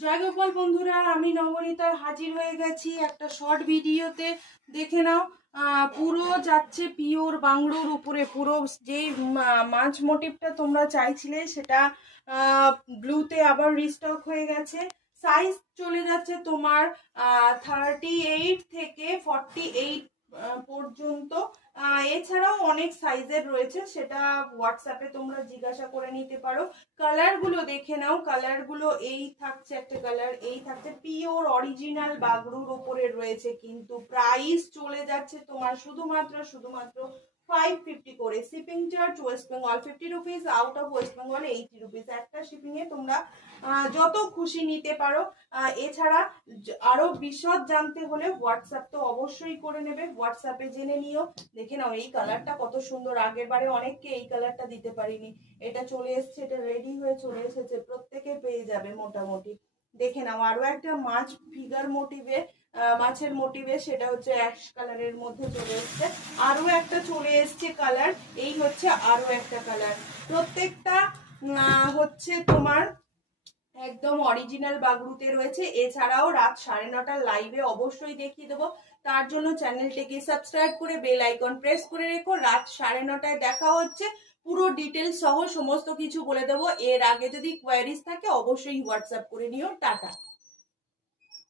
জয় গোপাল বন্ধুরা, আমি নবনীতা হাজির হয়ে গেছি একটা শর্ট ভিডিওতে। দেখে নাও, পুরো যাচ্ছে পিওর বাংলোর উপরে। পুরো যেই মাছ মোটিভটা তোমরা চাইছিলে সেটা ব্লুতে আবার রিস্টক হয়ে গেছে। সাইজ চলে যাচ্ছে তোমার 38 থেকে 48 পর্যন্ত। এছাড়াও অনেক সাইজের রয়েছে, সেটা হোয়াটসঅ্যাপে তোমরা জিজ্ঞাসা করে নিতে পারো। কালার গুলো দেখে নাও, কালার গুলো এই থাকছে, একটা কালার এই থাকছে, পিওর অরিজিনাল বাগরুর উপরে রয়েছে। কিন্তু প্রাইস চলে যাচ্ছে তোমার শুধুমাত্র 550 করে। Shipping charge West Bengal 50 rupees, out of West Bengal 80 rupees. একটা শিপিং এ তোমরা যত খুশি নিতে পারো। এছাড়া আরো বিশদ জানতে হলে হোয়াটসঅ্যাপ তো অবশ্যই করে নেবে, হোয়াটসঅ্যাপে জেনে নিও। দেখে নাও এই কালারটা কত সুন্দর, আগের বারে অনেককে এই কালারটা দিতে পারিনি, এটা চলে এসছে, এটা রেডি হয়ে চলে এসেছে, প্রত্যেকে পেয়ে যাবে মোটামুটি। দেখে নাও আরো একটা মাছ ফিগার মোটিভে, মাছের মোটিভে, সেটা হচ্ছে অ্যাশ কালারের মধ্যে চলে এসছে। আরো একটা চলে এসছে কালার, এই হচ্ছে আরো একটা কালার। প্রত্যেকটা হচ্ছে তোমার একদম অরিজিনাল বাগরুতে রয়েছে। এছাড়াও রাত 9:30 লাইভে অবশ্যই দেখিয়ে দেবো, তার জন্য চ্যানেলটিকে সাবস্ক্রাইব করে বেল আইকন প্রেস করে রেখো। রাত 9:30 দেখা হচ্ছে, পুরো ডিটেলস সহ সমস্ত কিছু বলে দেবো। এর আগে যদি কোয়ারিজ থাকে অবশ্যই হোয়াটসঅ্যাপ করে নিও। টাটা।